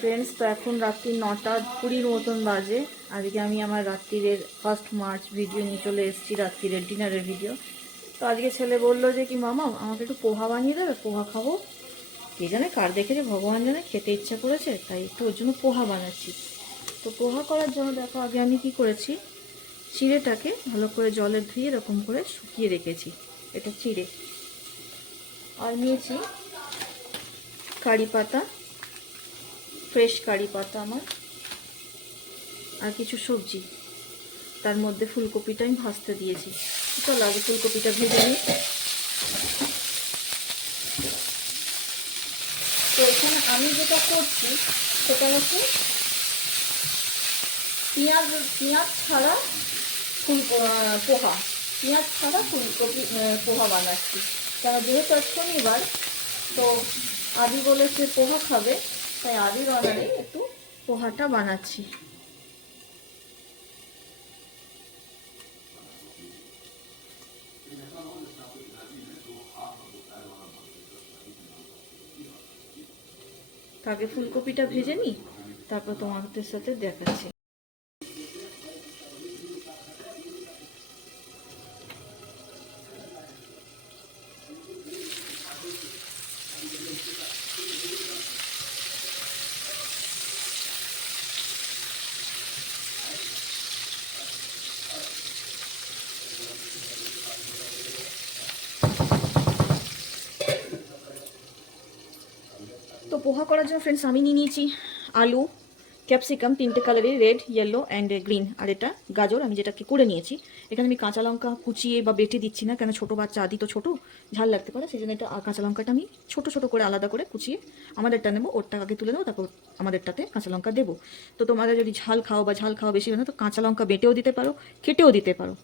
Friends, তো এখন রাত্রি 9:20 মতন বাজে। আজকে আমি আমার রাত্রিরের 1 মার্চ ভিডিও নিয়ে চলে এসেছি, রাত্রিরের ডিনারের ভিডিও। তো আজকে ছেলে বললো যে কি মামা আমাকে একটু পোহা বানিয়ে দেবে, পোহা খাবো। কে জানে কার দেখে যে ভগবান জানে খেতে ইচ্ছা করেছে, তাই একটু ওর জন্য পোহা বানাচ্ছি। তো পোহা করার জন্য দেখো আগে আমি কি করেছি, চিড়েটাকে ভালো করে জলে ধুয়ে এরকম করে শুকিয়ে রেখেছি, এটা চিড়ে। আর নিয়েছি কারি পাতা, ফ্রেশ কারি পাতা আমার, আর কিছু সবজি, তার মধ্যে ফুলকপিটা আমি ভাজতে দিয়েছি। চলো আগে ফুলকপিটা ভেজে নিই। তো এখানে আমি যেটা করছি সেটা হচ্ছে পেঁয়াজ ছাড়া পোহা, পেঁয়াজ ছাড়া ফুলকপি পোহা বানাচ্ছি। কারণ যেহেতু শনিবার, তো আদি বলেছে পোহা খাবে, তাই আদির অর্ডারে একটু পোহাটা বানাচ্ছি। আগে ফুলকপিটা ভেজে নিই, তারপর তোমাদের সাথে দেখাচ্ছি। তো পোহা করার জন্য ফ্রেন্ডস আমি নিয়ে নিয়েছি আলু, ক্যাপসিকাম, 3টে কালারের, রেড, ইয়েলো অ্যান্ড গ্রিন, আর এটা গাজর আমি যেটাকে করে নিয়েছি। এখানে আমি কাঁচা লঙ্কা কুচিয়ে বা বেটে দিচ্ছি না, কেন ছোটো বাচ্চা আদি তো ছোটো, ঝাল লাগতে পারে, সেই জন্য এটা কাঁচা লঙ্কাটা আমি ছোটো ছোটো করে আলাদা করে কুচিয়ে আমাদেরটা নেবো, ওরটা আগে তুলে নেবো, তারপর আমাদেরটাতে কাঁচা লঙ্কা দেবো। তো তোমরা যদি ঝাল খাও বা ঝাল খাওয়া বেশি হয় না, তো কাঁচা লঙ্কা বেটেও দিতে পারো, কেটেও দিতে পারো।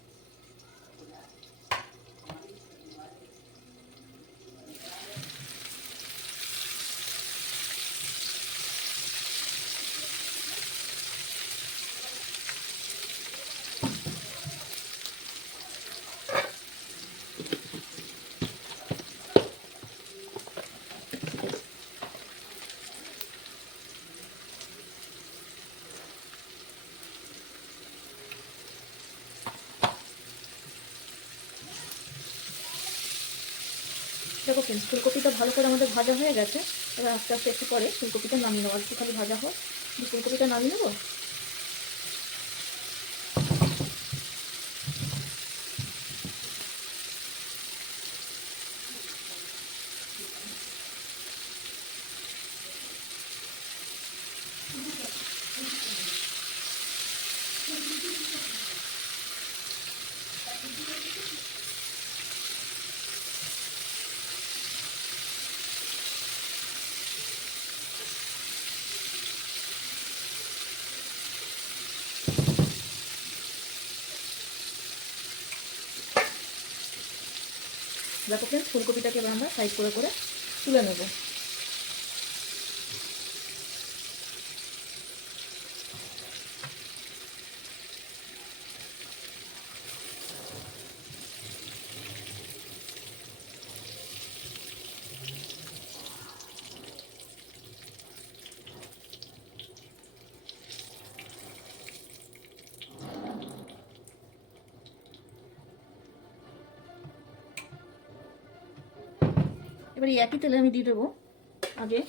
দেখো ফ্রেন্ডস, ফুলকপিটা ভালো করে আমাদের ভাজা হয়ে গেছে। এবার আস্তে আস্তে একটু পরে ফুলকপিটা নামিয়ে নেবো, একটু খালি ভাজা হয়, ফুলকপিটা নামিয়ে নেবো। দেখো ফ্রেন্ডস, ফুলকপিটাকে এবার আমরা সাইড করে করে তুলে নেবো। এবার এই একই তেলে আমি দিয়ে দেবো আগে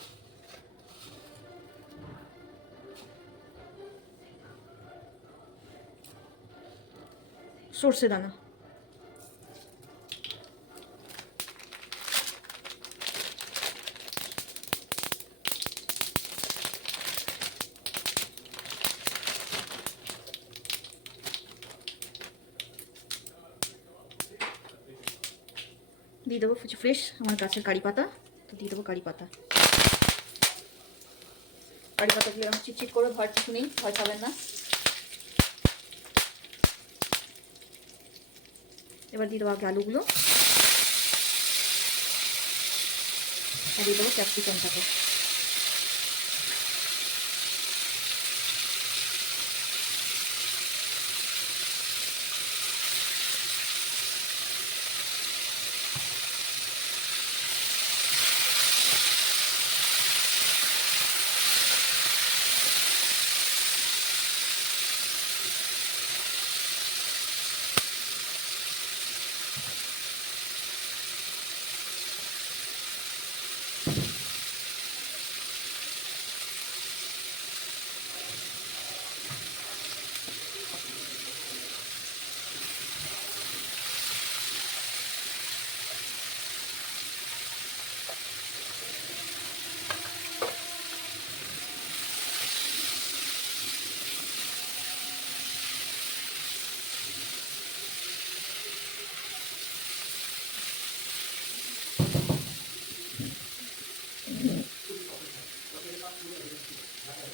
সর্ষে দানা, দিয়ে দেবো ফ্রেশ আমার গাছের কারি পাতা, তো দিয়ে দেবো কারি পাতা। কারি পাতা দিয়ে এরকম চিটচিট করে ভয় কিছু নেই, ভয় পাবেন না। এবার দিয়ে দেবো আগে আলুগুলো, আর দিয়ে দেবো ক্যাপসিকামটাকে।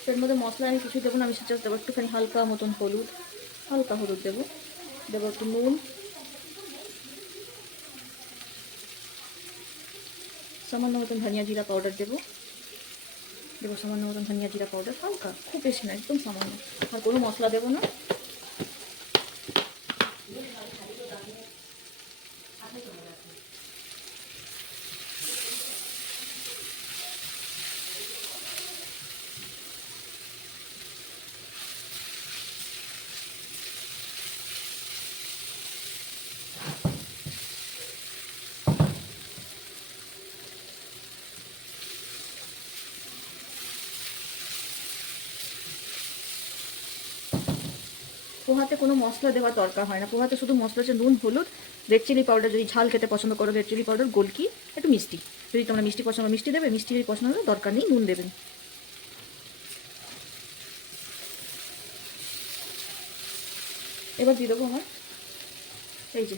এর মধ্যে মশলা আমি কিছু দেবো না, আমি জাস্ট দেবো একটুখানি হালকা মতন হলুদ, হালকা হলুদ দেবো, দেবো একটু নুন, সামান্য মতন ধনিয়া জিরা পাউডার দেবো, দেবো সামান্য মতন ধনিয়া জিরা পাউডার, হালকা, খুব বেশি না, একদম সামান্য। আর কোনো মশলা দেবো না। পোহাতে কোনো মশলা দেওয়ার দরকার হয় না, পোহাতে শুধু মশলা হচ্ছে নুন, হলুদ, রেড চিলি পাউডার, যদি ঝাল খেতে পছন্দ করো রেড চিলি পাউডার, গোলকি, একটু মিষ্টি, যদি তোমরা মিষ্টি পছন্দ মিষ্টি দেবে, মিষ্টি যদি পছন্দ হবে দরকার নেই নুন দেবেন। এবার দিয়ে দেবো আমার এই যে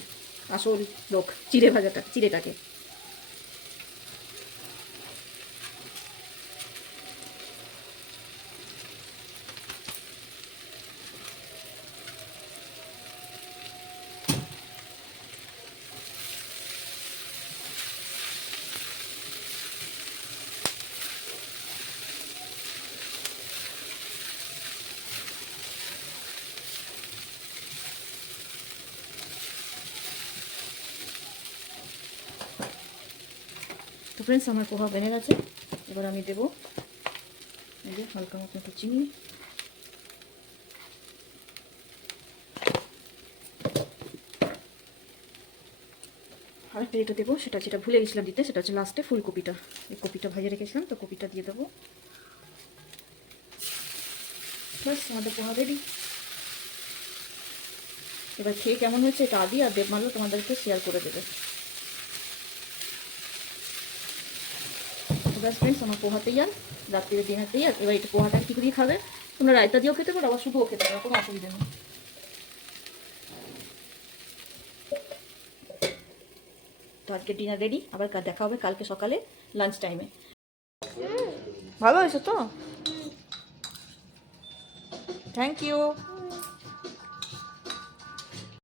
আসল লোক চিড়েটাকে। তো ফ্রেন্ডস, আমার পোহা বেনে গেছে। এবার আমি দেবো এই যে হালকা মতো একটু চিনি, আর যেটা দেবো সেটা যেটা ভুলে গেছিলাম দিতে, সেটা হচ্ছে লাস্টে ফুলকপিটা। এই কপিটা ভাজিয়ে রেখেছিলাম, তো কপিটা দিয়ে দেবো। বাস, আমাদের পোহা রেডি। এবার খেয়ে কেমন হয়েছে এটা আদি আর দেবমালও তোমাদেরকে শেয়ার করে দেবে। ব্যাস ফ্রেন্ডস, আমার পোহা তৈয়ার, রাত্রিরে ডিনার তৈয়ার। এবার এটা পোহাটা কী করে খাবে, তোমরা রায়তা দিয়েও খেতে পারো, আবার শুধুও খেতে পারো, কোনো অসুবিধা নেই। তো আজকে ডিনার রেডি, আবার দেখা হবে কালকে সকালে লাঞ্চ টাইমে। ভালো হয়েছে তো, থ্যাংক ইউ।